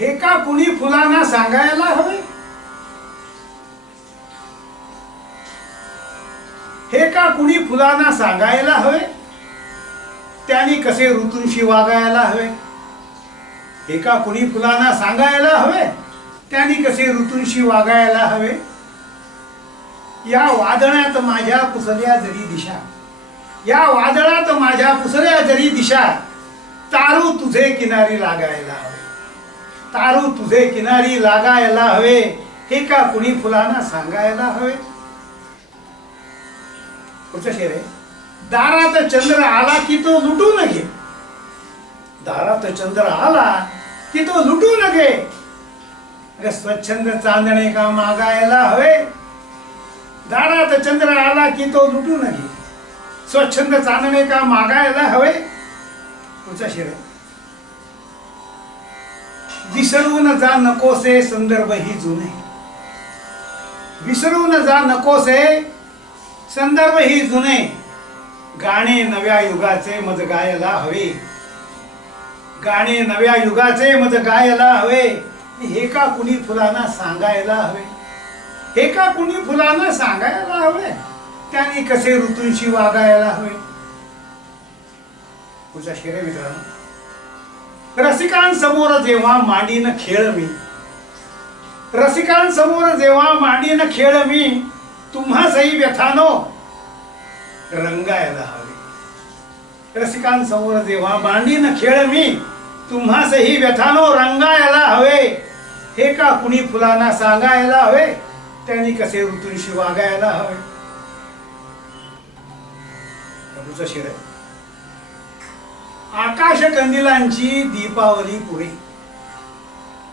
हे का कुणी फुलांना सांगायला हवे? हे का कुणी फुलांना सांगायला हवे? त्यांनी कसे ऋतूंशी वागायला हवे? हे का कुणी फुलांना सांगायला हवे? त्यांनी कसे ऋतूंशी वागायला हवे? या वादळात माझ्या पुसल्या जरी दिशा या वादळात माझ्या पुसल्या जरी दिशा तारू तुझे किनारी लागायला हवे. तारू तुझे किनारी लागायला हवे. हे का कुणी फुलांना सांगायला हवे? पुढचं शेर आहे. दारात चंद्र आला की तो लुटू न घे. दारात चंद्र आला की तो लुटू घे. अगं स्वच्छंद चांदणे का मागायला हवे? दारात चंद्र आला की तो लुटू घे. स्वच्छंद चांदणे का मागायला हवे? पुढचा शेर आहे. विसरून जा नकोसे संदर्भ ही जुने. विसरून जा नकोसे संदर्भ ही जुने. गाणे नव्या युगाचे मज गायला हवे. गाणे नव्या युगाचे मज गायला हवे. हे का कुणी फुलांना सांगायला हवे? हे का कुणी फुलांना सांगायला हवे? त्यांनी कसे ऋतूंशी वागायला हवे? पुढचा शिरे मित्रांनो. रसिकांसमोर जेव्हा मांडीन खेळ मी रसिकांसमोर जेव्हा मांडीन खेळ मी तुम्हासही व्यथानो रंगायला हवे. रसिकांसमोर जेव्हा मांडीन खेळ मी तुम्हासही व्यथानो रंगायला हवे. हे का कुणी फुलांना सांगायला हवे? त्यांनी कसे ऋतूंशी वागायला हवे? प्रभूचं शिर आहे आकाश कंदिलांची दीपावली पुरे.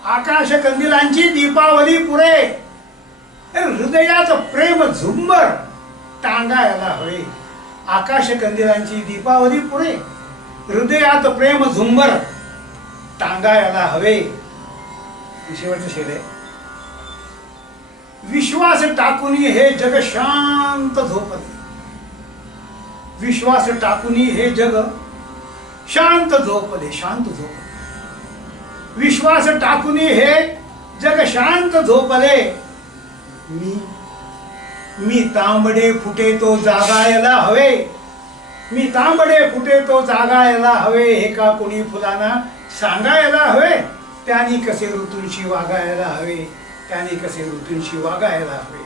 आकाश कंदिलांची दीपावली पुरे. हृदयाच हृदयात प्रेम झुंबर टांगायला हवे. आकाश कंदिलांची दीपावली पुरे. हृदयात प्रेम झुंबर टांगायला हवे. शेवटचं शेर आहे. विश्वास टाकूनी हे जग शांत झोपते. विश्वास टाकूनी हे जग शांत झोपले शांत झोपले. विश्वास टाकून हे जग शांत झोपले. मी मी तांबडे फुटे तो जागायला हवे. मी तांबडे फुटे तो जागायला हवे. हे का कोणी फुलांना सांगायला हवे? त्यांनी कसे ऋतूंशी वागायला हवे? त्यांनी कसे ऋतूंशी वागायला हवे?